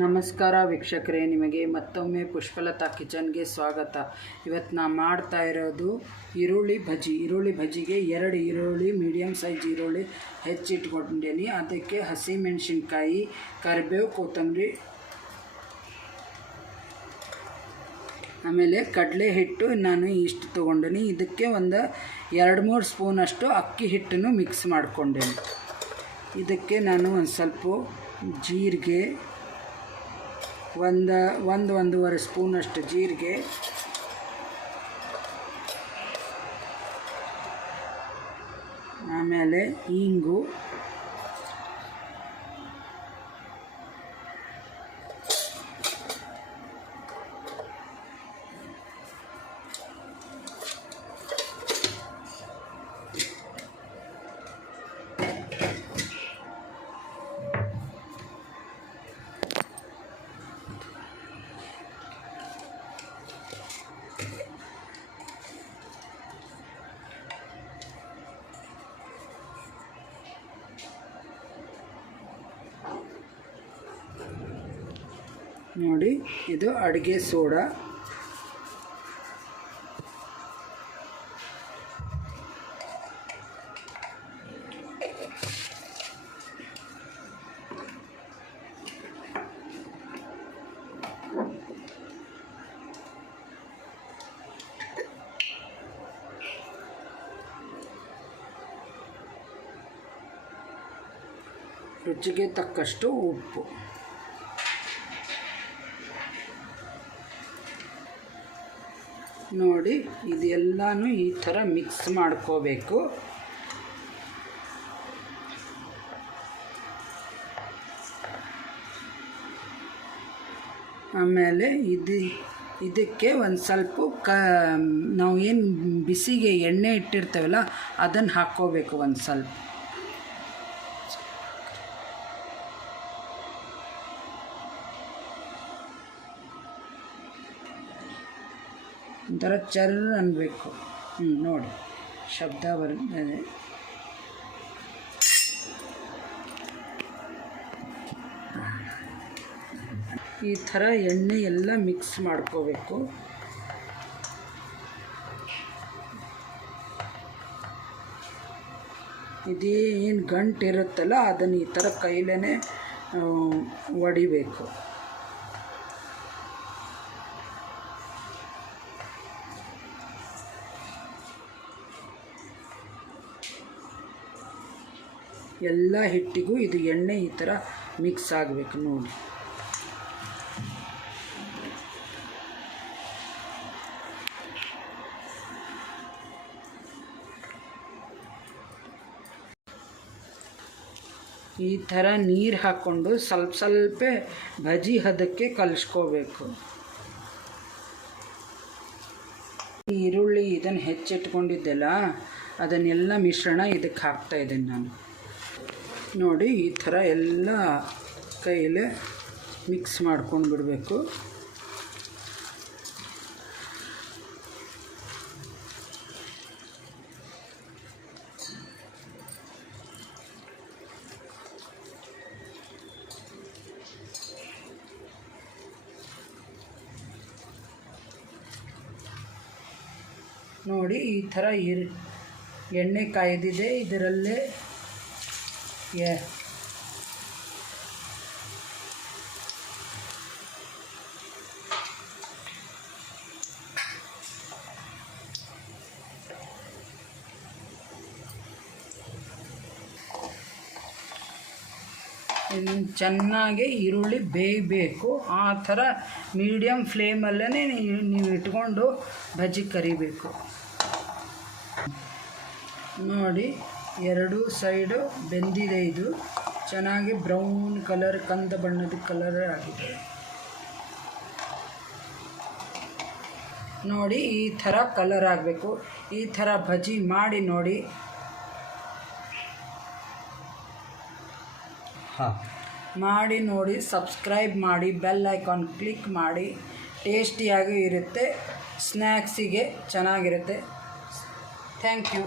ನಮಸ್ಕಾರ ವೀಕ್ಷಕರೇ, ನಿಮಗೆ ಮತ್ತೊಮ್ಮೆ ಪುಷ್ಪಲತಾ ಕಿಚನ್ಗೆ ಸ್ವಾಗತ. ಇವತ್ತು ನಾ ಮಾಡ್ತಾ ಇರೋದು ಈರುಳ್ಳಿ ಭಜಿ ಈರುಳ್ಳಿ ಭಜಿಗೆ ಎರಡು ಈರುಳ್ಳಿ ಮೀಡಿಯಮ್ ಸೈಜ್ ಈರುಳ್ಳಿ ಹೆಚ್ಚಿಟ್ಕೊಂಡಿದ್ದೀನಿ. ಅದಕ್ಕೆ ಹಸಿಮೆಣಸಿನ್ಕಾಯಿ, ಕರಿಬೇವು, ಕೊತ್ತಂಬರಿ, ಆಮೇಲೆ ಕಡಲೆ ಹಿಟ್ಟು ನಾನು ಇಷ್ಟು ತೊಗೊಂಡಿನಿ. ಇದಕ್ಕೆ ಒಂದು ಎರಡು ಮೂರು ಸ್ಪೂನಷ್ಟು ಅಕ್ಕಿ ಹಿಟ್ಟನ್ನು ಮಿಕ್ಸ್ ಮಾಡ್ಕೊಂಡೇನೆ. ಇದಕ್ಕೆ ನಾನು ಒಂದು ಸ್ವಲ್ಪ ಜೀರಿಗೆ ಒಂದು ಒಂದು ಒಂದೂವರೆ ಸ್ಪೂನಷ್ಟು ಜೀರಿಗೆ. ಆಮೇಲೆ ಇಂಗು ನೋಡಿ ಇದು ಅಡುಗೆ ಸೋಡಾ. ರುಚಿಗೆ ತಕ್ಕಷ್ಟು ಉಪ್ಪು. ನೋಡಿ, ಇದೆಲ್ಲನೂ ಈ ಥರ ಮಿಕ್ಸ್ ಮಾಡ್ಕೋಬೇಕು. ಆಮೇಲೆ ಇದು, ಇದಕ್ಕೆ ಒಂದು ಸ್ವಲ್ಪ ಕ, ನಾವು ಏನು ಬಿಸಿಗೆ ಎಣ್ಣೆ ಇಟ್ಟಿರ್ತೇವಲ್ಲ ಅದನ್ನು ಹಾಕ್ಕೋಬೇಕು ಒಂದು ಸ್ವಲ್ಪ. ಒಂಥರ ಚರ್ ಅನ್ನಬೇಕು ಹ್ಞೂ ನೋಡಿ. ಶಬ್ದ ಬರ್ತದೆ. ಈ ಥರ ಎಣ್ಣೆ ಎಲ್ಲ ಮಿಕ್ಸ್ ಮಾಡ್ಕೋಬೇಕು. ಇದೇ ಏನು ಗಂಟು ಇರುತ್ತಲ್ಲ, ಅದನ್ನು ಈ ಥರ ಕೈಲೇ ಒಡಿಬೇಕು. ಎಲ್ಲ ಹಿಟ್ಟಿಗೂ ಇದು ಎಣ್ಣೆ ಈ ಥರ ಮಿಕ್ಸ್ ಆಗಬೇಕು ನೋಡಿ. ಈ ಥರ ನೀರು ಹಾಕ್ಕೊಂಡು ಸ್ವಲ್ಪ ಸ್ವಲ್ಪ ಬಜಿ ಹದಕ್ಕೆ ಕಲಿಸ್ಕೋಬೇಕು. ಈರುಳ್ಳಿ ಇದನ್ನು ಹೆಚ್ಚಿಟ್ಕೊಂಡಿದ್ದೆಲ್ಲ, ಅದನ್ನೆಲ್ಲ ಮಿಶ್ರಣ ಇದಕ್ಕೆ ಹಾಕ್ತಾ ಇದ್ದೀನಿ ನಾನು. ನೋಡಿ ಈ ಥರ ಎಲ್ಲ ಕೈಯಲ್ಲೇ ಮಿಕ್ಸ್ ಮಾಡ್ಕೊಂಡು ಬಿಡಬೇಕು. ನೋಡಿ ಈ ಥರ ಎಣ್ಣೆ ಕಾಯ್ದಿದೆ. ಇದರಲ್ಲೇ ಇದನ್ನು ಚೆನ್ನಾಗಿ ಈರುಳ್ಳಿ ಬೇಯಬೇಕು. ಆ ಥರ ಮೀಡಿಯಮ್ ಫ್ಲೇಮಲ್ಲೇ ನೀವು ಇಟ್ಕೊಂಡು ಬಜ್ಜಿ ಕರಿಬೇಕು. ನೋಡಿ ಎರಡು ಸೈಡು ಬೆಂದಿದೆ ಇದು. ಚೆನ್ನಾಗಿ ಬ್ರೌನ್ ಕಲರ್ ಕಂದ ಬಣ್ಣದ ಕಲರ್ ಆಗಿದೆ. ನೋಡಿ ಈ ಥರ ಕಲರ್ ಆಗಬೇಕು. ಈ ಥರ ಭಜಿ ಮಾಡಿ ನೋಡಿ. ಹಾಂ. ಮಾಡಿ ನೋಡಿ ಸಬ್ಸ್ಕ್ರೈಬ್ ಮಾಡಿ ಬೆಲ್ ಐಕಾನ್ ಕ್ಲಿಕ್ ಮಾಡಿ. ಟೇಸ್ಟಿಯಾಗಿ ಇರುತ್ತೆ ಸ್ನ್ಯಾಕ್ಸಿಗೆ ಚೆನ್ನಾಗಿರುತ್ತೆ. Thank you.